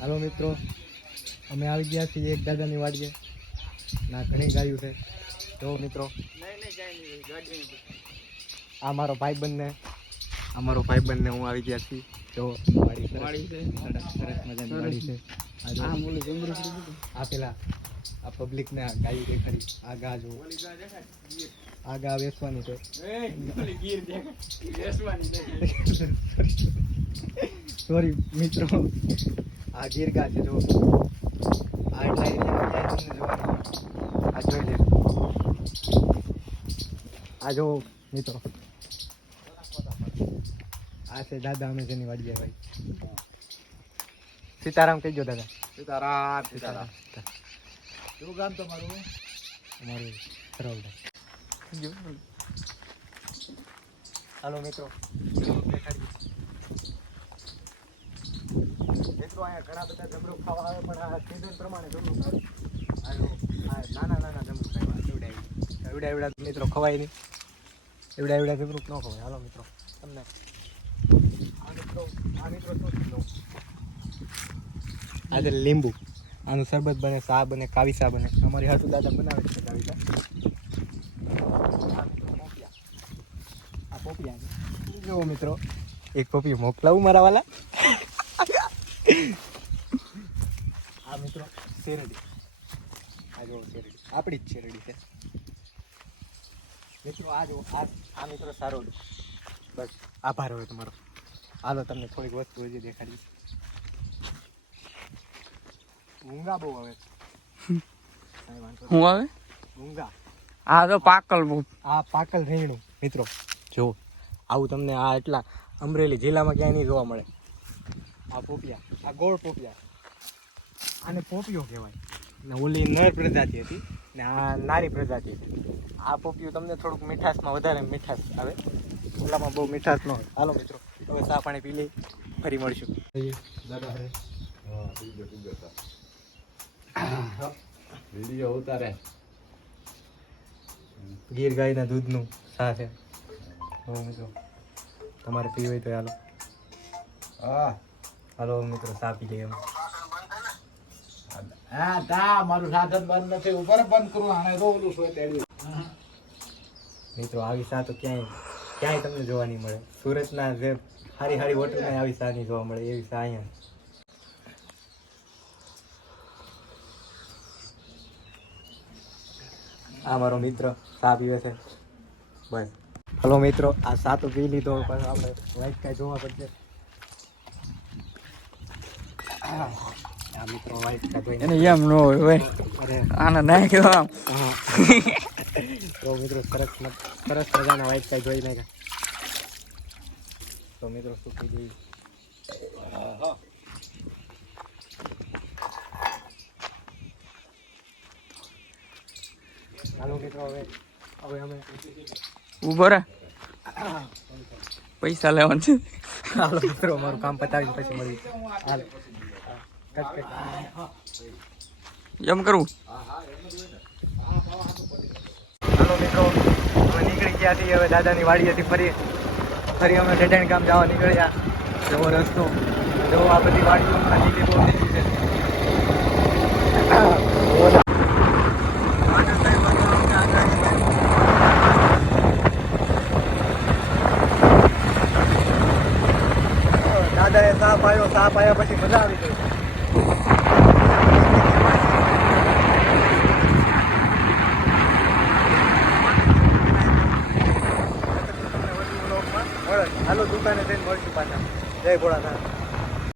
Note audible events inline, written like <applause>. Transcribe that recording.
હાલો મિત્રો અમે આવી ગયા છીએ એક દાદાની વાડીએ. ના ઘણી ગાયું છે. જો મિત્રો આ મારો ભાઈ બંને. આ મારો બંને હું આવી ગયા છીએ. જો વાડી સરસ- મજાની વાડી છે. આ પેલા આ પબ્લિક ને આ ગાયું દેખાડી. આ ગા જો. આ ગા વેચવાની છે. સોરી <laughs> મિત્રો. આ ગીર ગા છે જો. આ એટલા જોવા આ જોઈ લે. આ જો મિત્રો. આ છે દાદા અમે જેની વાડી ભાઈ. સીતારામ કહીજો દાદા. સીતારામ સીતારામ. શું ગામ તમારું? અમારું સરવડા. હાલો મિત્રો. મિત્રો અહીંયા ઘણા બધા જમરૂખ ખાવા પણ આ સિઝન પ્રમાણે જમરૂખ આવે નાના નાના જમરૂખ આવ્યા એવડા મિત્રો ખવાય નહીં. એવડા એવડા જમરૂખ ન ખવાય. હાલો મિત્રો, તમને. આ મિત્રો આ મિત્રો શું છે? જો. આ છે લીંબુ. આનું શરબત બને સા બને કાવીસા બને. અમારી હાથું દાદા બનાવે છે કાવીસા આ પોપિયા. આ પોપિયા. જો મિત્રો, એક પોપી મોકલાવું મારા વાલા. આ મિત્રો શેરડી. આ જો શેરડી. આપણી જ શેરડી છે. મિત્રો આ જો આ આ મિત્રો સારો બસ આભાર હોય તમારો. હાલો તમને થોડીક વસ્તુ હજી દેખાડી ઊંઘા બહુ આવે. હું આવે? ઊંઘા. આ તો પાકલ આ પાકલ રીંગણું મિત્રો. જો આવું તમને આ એટલા અમરેલી જિલ્લામાં ક્યાંય નહીં જોવા મળે. આ પોપિયા આ ગોળ પોપિયા. આને પોપિયો કહેવાય. ને ઓલી નર પ્રજાતિ હતી ને આ નારી પ્રજાતિ હતી. આ પોપિયું તમને થોડુંક મીઠાશમાં વધારે મીઠાશ આવે. ઓલામાં બહુ મીઠાશ ન હોય. હાલો મિત્રો હવે ચા પાણી પી લઈ ફરી મળશું. વીડિયો ઉતારે. ગીર ગાયના દૂધનું સા છે. હો મિત્રો તમારે પીવું હોય તો હાલો. હા. હાલો મિત્રો સાપી લઈએ. હા તા મારું સાધન બંધ નથી ઉપર બંધ કરું આને રોવલું છું તેડ્યું મિત્રો આવી સા તો ક્યાંય ક્યાંય તમને જોવા નહીં મળે. સુરતના જે સારી સારી હોટલમાં આવી સા નહીં જોવા મળે એવી સા અહીંયા. આ મારો મિત્ર સા પીવે છે. બસ. હલો મિત્રો આ તો પી લીધો પણ આપણે લાઈક કાંઈ જોવા પડશે આ મિત્રો વાઈટ કાંઈ જોઈને એને એમ ન હોય ભાઈ આને નાખ્યો આમ. તો મિત્રો સરસ સરસ મજાના વાઇટ કાંઈ જોઈ નાખ્યા. તો મિત્રો શું કીધું હાલો મિત્રો હવે હવે અમે ઊભો રે. પૈસા લેવાનું છે. હાલો મિત્રો અમારું કામ પતાવીને પછી મળી હાલ. એમ કરવું હાલો મિત્રો અમે નીકળી ગયા છીએ હવે દાદાની વાડીએથી ફરી. ફરી અમે ઢેઢાણ ગામ જવા નીકળ્યા. જેવો રસ્તો. જવો આ બધી વાડીઓ. લીલી બહુ લીલી છે. દાદાએ સાપ આવ્યો સાપ આવ્યા પછી મજા આવી ગઈ. હાલો દુકાને જઈને મળશું પાછા જય ભોળાનાથ